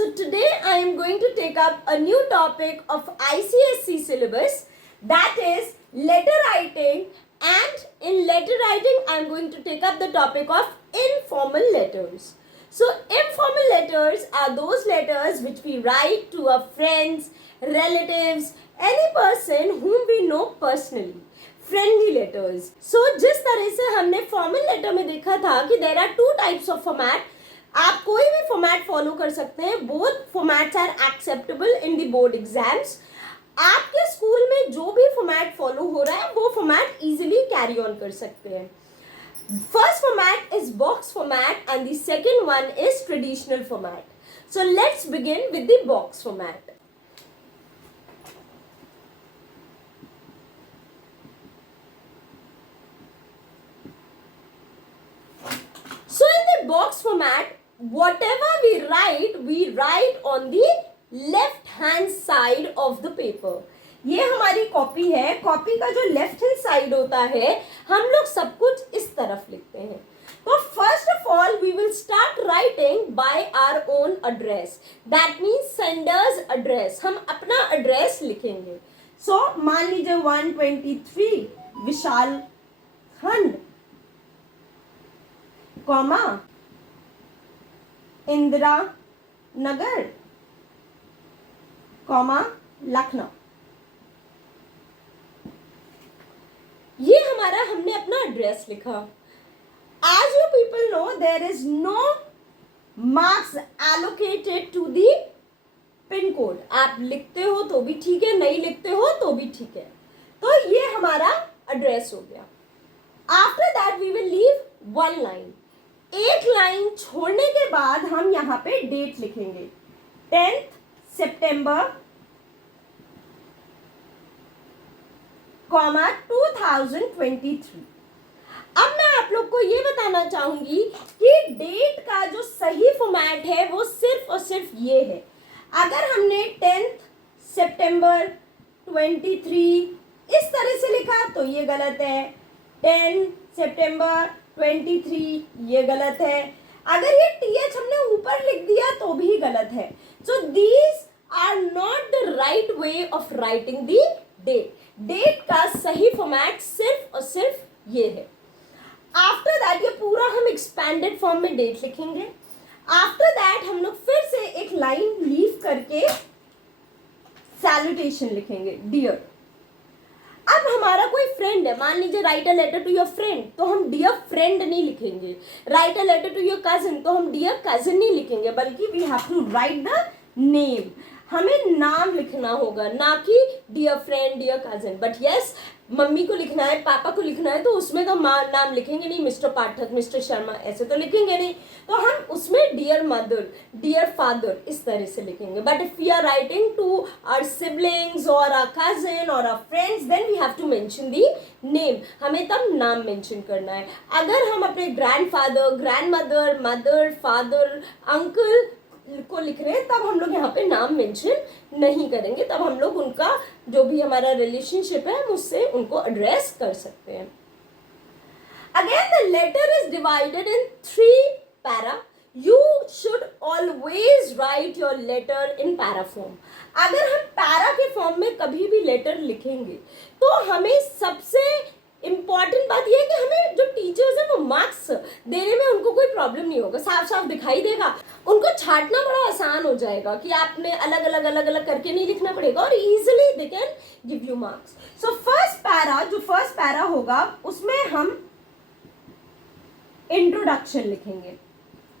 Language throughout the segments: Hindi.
So today I am going to take up a new topic of ICSE syllabus, that is letter writing, and in letter writing I am going to take up the topic of informal letters. So informal letters are those letters which we write to our friends, relatives, any person whom we know personally. Friendly letters. So जिस तरह से हमने फॉर्मल लेटर में देखा था कि there are two types of format, आप कोई भी फॉर्मेट फॉलो कर सकते हैं. Both formats are acceptable in the board exams. आपके स्कूल में जो भी फॉर्मेट फॉलो हो रहा है वो फॉर्मेट इजीली कैरी ऑन कर सकते हैं. First format is box format and the second one is traditional format. So let's begin with the box format. So in the box format, whatever we write on the left hand side of the paper. ये हमारी कॉपी है. कॉपी का जो लेफ्ट हैंड साइड होता है हम लोग सब कुछ इस तरफ लिखते हैं. तो first of all we will start writing by our own address. That means sender's address. हम अपना एड्रेस लिखेंगे. सो मान लीजिए 123 विशाल खंड, कॉमा इंदिरा नगर, कॉमा लखनऊ. ये हमारा हमने अपना एड्रेस लिखा. As you people know there is no marks allocated to the pin code. आप लिखते हो तो भी ठीक है, नहीं लिखते हो तो भी ठीक है. तो ये हमारा एड्रेस हो गया. After that we will leave one line. एक लाइन छोड़ने के बाद हम यहाँ पे डेट लिखेंगे. 10th सितंबर, कॉमा 2023. अब मैं आप लोग को ये बताना चाहूंगी कि डेट का जो सही फॉर्मेट है वो सिर्फ और सिर्फ ये है. अगर हमने 10th सितंबर 23 इस तरह से लिखा तो ये गलत है. 10 सितंबर 23 ये गलत है. अगर ये TH हमने ऊपर लिख दिया तो भी गलत है. So these are not the right way of writing the date. Date का सही फॉर्मेट सिर्फ और सिर्फ ये है. आफ्टर दैट ये पूरा हम एक्सपेंडेड फॉर्म में डेट लिखेंगे. आफ्टर दैट हम लोग फिर से एक लाइन लीव करके सैल्यूटेशन लिखेंगे, डियर. अब हमारा कोई फ्रेंड है, मान लीजिए write a letter to your friend, तो हम डियर फ्रेंड नहीं लिखेंगे. Write a letter to your cousin, तो हम डियर कजिन नहीं लिखेंगे, बल्कि we have to write the name. हमें नाम लिखना होगा, ना कि dear friend, dear cousin. But yes, mummy को लिखना है, पापा को लिखना है, तो उसमें तो नाम लिखेंगे नहीं, मिस्टर पाठक, मिस्टर शर्मा, ऐसे तो लिखेंगे नहीं. तो हम उसमें डियर मदर, डियर फादर इस तरह से लिखेंगे. But if we are writing to our siblings और आवर कजिन और our friends, then we have to mention the name. हमें तब नाम मेंशन करना है. अगर हम अपने grandfather, grandmother, mother, father, uncle को लिख रहे हैं तब हम लोग यहाँ पे नाम मेंशन नहीं करेंगे. तब हम लोग उनका जो भी हमारा रिलेशनशिप है हम उससे उनको एड्रेस कर सकते हैं. Again the letter is divided in 3 para. You should always write your letter in para form. अगर हम पैरा के फॉर्म में कभी भी लेटर लिखेंगे तो हमें सबसे इम्पॉर्टेंट बात यह है कि हमें जो टीचर्स हैं वो मार्क्स देने में उनको कोई प्रॉब्लम नहीं होगा. साफ साफ दिखाई देगा. उनको छांटना बड़ा आसान हो जाएगा कि आपने अलग अलग करके नहीं लिखना पड़ेगा और easily they can give you marks. So first para होगा उसमें हम इंट्रोडक्शन लिखेंगे.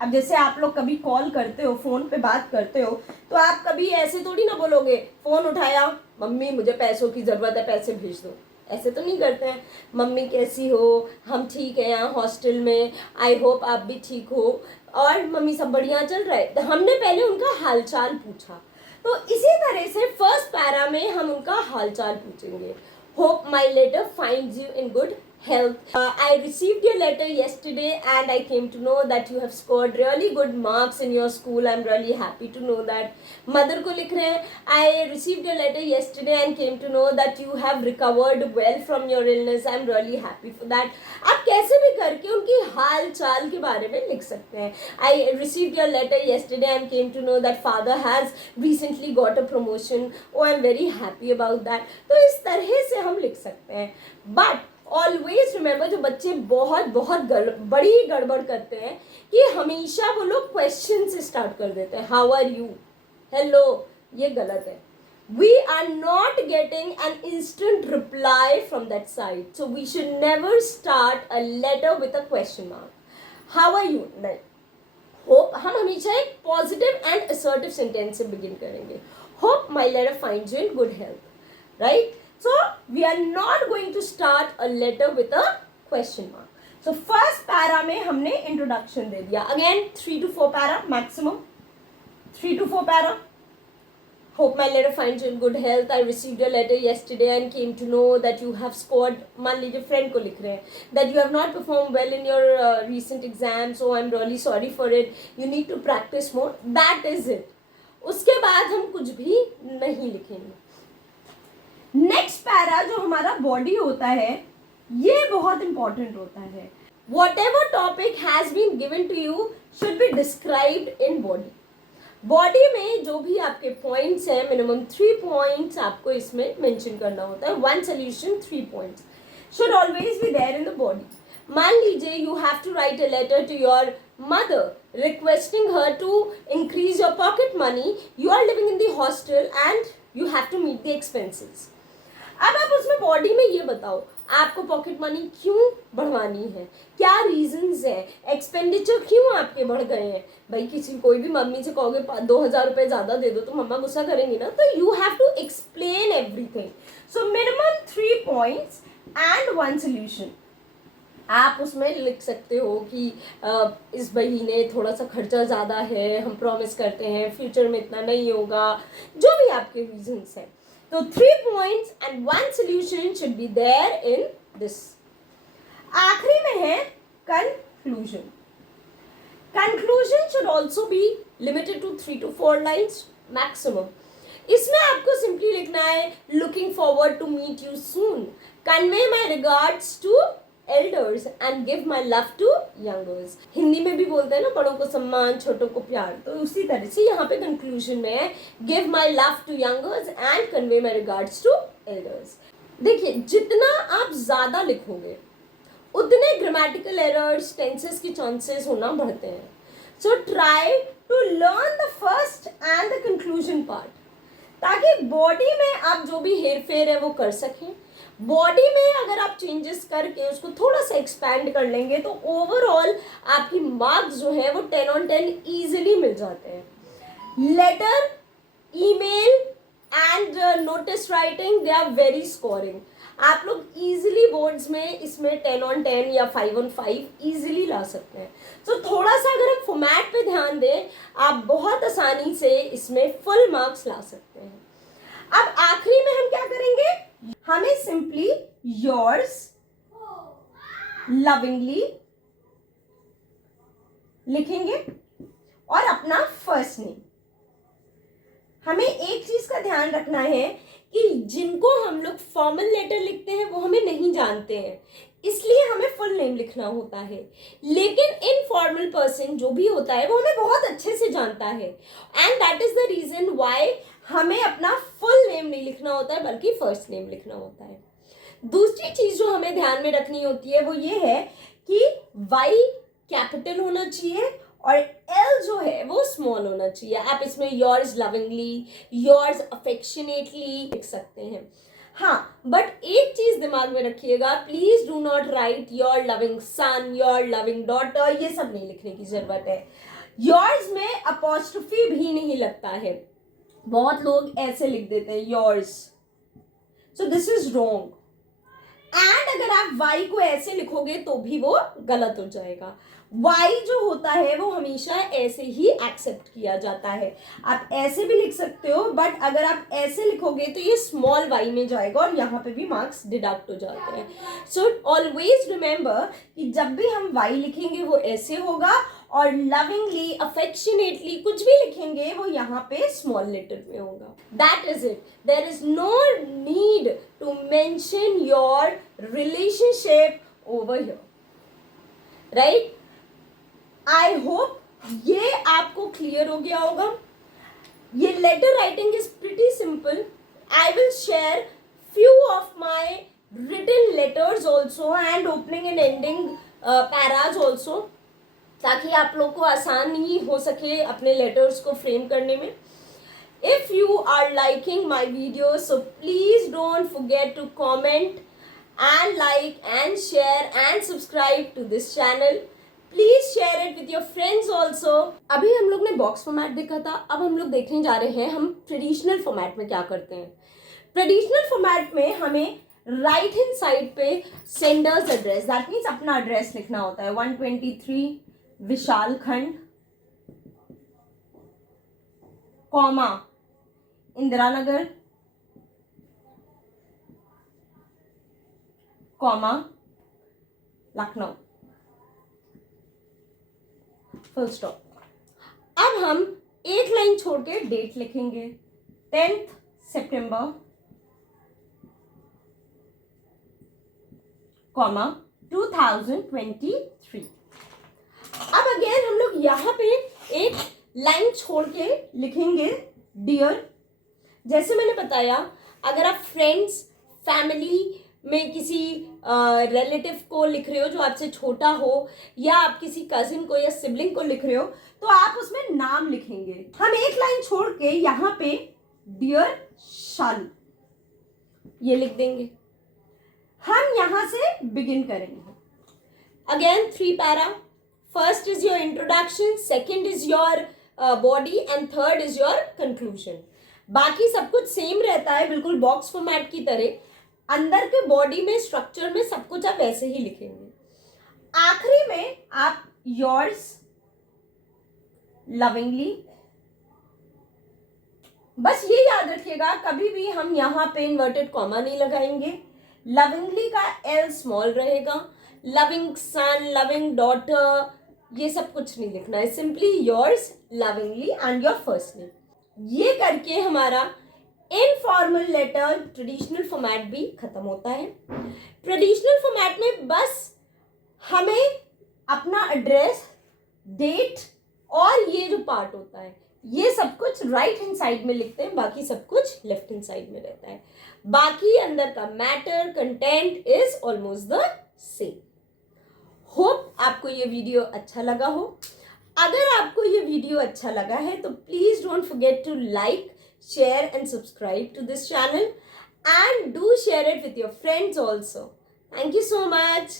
अब जैसे आप लोग कभी कॉल करते हो, फोन पे बात करते हो, तो आप कभी ऐसे थोड़ी ना बोलोगे, फोन उठाया, मम्मी मुझे पैसों की जरूरत है, पैसे भेज दो. ऐसे तो नहीं करते हैं. मम्मी कैसी हो, हम ठीक हैं यहाँ हॉस्टल में, आई होप आप भी ठीक हो, और मम्मी सब बढ़िया चल रहा है. तो हमने पहले उनका हालचाल पूछा. तो इसी तरह से फर्स्ट पैरा में हम उनका हालचाल पूछेंगे. Hope my letter finds you in good health. I received your letter yesterday and I came to know that you have scored really good marks in your school. I'm really happy to know that. Mother को लिख रहे हैं, I received your letter yesterday and came to know that you have recovered well from your illness. I'm really happy for that. आप कैसे भी करके उनकी हाल चाल के बारे में लिख सकते हैं. I received your letter yesterday and came to know that father has recently got a promotion. Oh, I'm very happy about that. तो इस तरह से हम लिख सकते हैं. But ऑलवेज रिमेंबर, जो बच्चे बहुत बहुत बड़ी गड़बड़ करते हैं कि हमेशा वो लोग क्वेश्चन से स्टार्ट कर देते हैं. हाउ आर यू, हेलो, ये गलत है. We are not getting an instant reply from that side, so we should never start a letter with a question mark. How are you, नहीं. होप हम हमेशा एक पॉजिटिव एंड असर्टिव सेंटेंस से बिगिन करेंगे. Hope my letter finds you in good health, right? So we are not going to start a letter with a question mark. So first para में हमने introduction दे दिया. Again 3 to 4 para maximum. 3 to 4 para. Hope my letter finds you in good health. I received your letter yesterday and came to know that you have scored. मान लीजिए friend को लिख रहे हैं that you have not performed well in your recent exam, so I'm really sorry for it. You need to practice more. That is it. उसके बाद हम कुछ भी नहीं लिखेंगे. नेक्स्ट पैरा जो हमारा बॉडी होता है, ये बहुत इंपॉर्टेंट होता है. Whatever topic has been given to you should be described in body. Body में जो भी आपके पॉइंट्स हैं, मिनिमम 3 पॉइंट्स आपको इसमें मेंशन करना होता है. 1 solution 3 points should always be there in the body. मान लीजिए you have to write a letter to your mother requesting her to increase your pocket money. You are living in the hostel and you have to meet the expenses. अब आप उसमें बॉडी में ये बताओ आपको पॉकेट मनी क्यों बढ़वानी है, क्या रीजंस हैं, एक्सपेंडिचर क्यों आपके बढ़ गए हैं. भाई किसी कोई भी मम्मी से कहोगे 2,000 रुपये ज़्यादा दे दो तो मम्मा गुस्सा करेंगी ना. तो you have to explain everything. So minimum 3 points and 1 solution. आप उसमें लिख सकते हो कि इस महीने थोड़ा सा खर्चा ज़्यादा है, हम प्रॉमिस करते हैं फ्यूचर में इतना नहीं होगा, जो भी आपके रीजंस हैं. तो 3 points and 1 solution should be there in this. आखिरी में है conclusion. Conclusion should also be limited to 3 to 4 lines maximum. इसमें आपको simply लिखना है looking forward to meet you soon. Convey my regards to elders and give my love to youngers. Hindi में भी बोलते हैं ना, बड़ों को सम्मान, छोटों को प्यार. तो उसी तरह से यहाँ पे कंक्लूजन में है give my love to youngers and convey my regards to elders. देखिए, जितना आप ज़्यादा लिखोगे उतने ग्रामेटिकल एरर्स, टेंसेस की चांसेस होना बढ़ते हैं. So try to learn the first and the conclusion part, ताकि बॉडी में आप जो भी हेर फेर है वो कर सकें. बॉडी में अगर आप चेंजेस करके उसको थोड़ा सा एक्सपैंड कर लेंगे तो ओवरऑल आपकी मार्क्स जो है वो 10 on 10 ईजिली मिल जाते हैं. Letter, email and notice writing, they are very scoring. आप लोग ईजिली बोर्ड्स में इसमें 10 on 10 या 5 on 5 ईजिली ला सकते हैं. तो थोड़ा सा अगर हम फॉर्मेट पे ध्यान दें, आप बहुत आसानी से इसमें फुल मार्क्स ला सकते हैं. अब आखिरी में हम क्या करेंगे, हमें सिंपली योर्स लविंगली लिखेंगे और अपना फर्स्ट नेम. हमें एक चीज का ध्यान रखना है कि जिनको हम लोग फॉर्मल लेटर लिखते हैं वो हमें नहीं जानते हैं, इसलिए हमें फुल नेम लिखना होता है. लेकिन इनफॉर्मल पर्सन जो भी होता है वो हमें बहुत अच्छे से जानता है, and that is the reason why हमें अपना फुल नेम नहीं लिखना होता है बल्कि फर्स्ट नेम लिखना होता है. दूसरी चीज जो हमें ध्यान में रखनी होती है वो ये है कि वाई कैपिटल होना चाहिए और एल जो है वो स्मॉल होना चाहिए. आप इसमें योर्स लविंगली, योर्स अफेक्शनेटली लिख सकते हैं. हाँ, बट एक चीज दिमाग में रखिएगा, please do not right your loving son, your loving daughter, ये सब नहीं लिखने की जरूरत है. योर्स में अपॉस्ट्रोफी भी नहीं लगता है, बहुत लोग ऐसे लिख देते हैं yours, so this is wrong. And अगर आप वाई को ऐसे लिखोगे तो भी वो गलत हो जाएगा. वाई जो होता है वो हमेशा ऐसे ही एक्सेप्ट किया जाता है। आप ऐसे भी लिख सकते हो, बट अगर आप ऐसे लिखोगे तो ये स्मॉल वाई में जाएगा और यहाँ पे भी मार्क्स डिडक्ट हो जाते हैं। सो ऑलवेज रिमेंबर कि जब भी हम वाई लिखेंगे वो ऐसे होगा, और लविंगली, अफेक्शनेटली कुछ भी लिखेंगे वो यहाँ पे स्मॉल लेटर में होगा। That is it. There is no need to mention your relationship over here, right? I hope ये आपको क्लियर हो गया होगा। ये letter writing is pretty simple. I will share few of my written letters also and opening and ending paras also, ताकि आप लोग को आसानी हो सके अपने लेटर्स को फ्रेम करने में। If you are liking my videos, so please don't forget to comment and like and share and subscribe to this channel. Please share it with your friends also. अभी हम लोग ने बॉक्स फॉर्मेट देखा था, अब हम लोग देखने जा रहे हैं हम ट्रेडिशनल फॉर्मेट में क्या करते हैं। ट्रेडिशनल फॉर्मेट में हमें राइट हैंड साइड पे सेंडर्स एड्रेस, दैट मीन्स अपना एड्रेस लिखना होता है। 123 Vishal Khand, comma Indira Nagar, comma Lucknow, full stop. अब हम एक लाइन छोड़ के डेट लिखेंगे, 10th सितंबर, कॉमा 2023। अब अगेन हम लोग यहाँ पे एक लाइन छोड़ के लिखेंगे डियर। जैसे मैंने बताया, अगर आप फ्रेंड्स, फैमिली में किसी रिलेटिव को लिख रहे हो जो आपसे छोटा हो, या आप किसी कजिन को या सिबलिंग को लिख रहे हो, तो आप उसमें नाम लिखेंगे। हम एक लाइन छोड़ के यहाँ पे डियर शालू ये लिख देंगे। हम यहाँ से बिगिन करेंगे। Again 3 para. First is your introduction, second is your body and third is your conclusion. बाकी सब कुछ सेम रहता है, बिल्कुल बॉक्स फॉर्मेट की तरह। अंदर के बॉडी में, स्ट्रक्चर में सब कुछ आप वैसे ही लिखेंगे। आखिरी में आप योर्स लविंगली, बस ये याद रखिएगा कभी भी हम यहाँ पे इन्वर्टेड कॉमा नहीं लगाएंगे। लविंगली का एल स्मॉल रहेगा। लविंग सन, लविंग डॉटर, ये सब कुछ नहीं लिखना है। Simply yours lovingly and your first name. ये करके हमारा इनफॉर्मल लेटर ट्रेडिशनल फॉर्मेट भी खत्म होता है। ट्रेडिशनल फॉर्मेट में बस हमें अपना एड्रेस, डेट और ये जो पार्ट होता है ये सब कुछ राइट हैंड साइड में लिखते हैं, बाकी सब कुछ लेफ्ट हैंड साइड में रहता है। बाकी अंदर का matter, content is almost the same. Hope आपको ये वीडियो अच्छा लगा हो। अगर आपको ये वीडियो अच्छा लगा है तो please don't forget to like, share and subscribe to this channel, and do share it with your friends also. Thank you so much.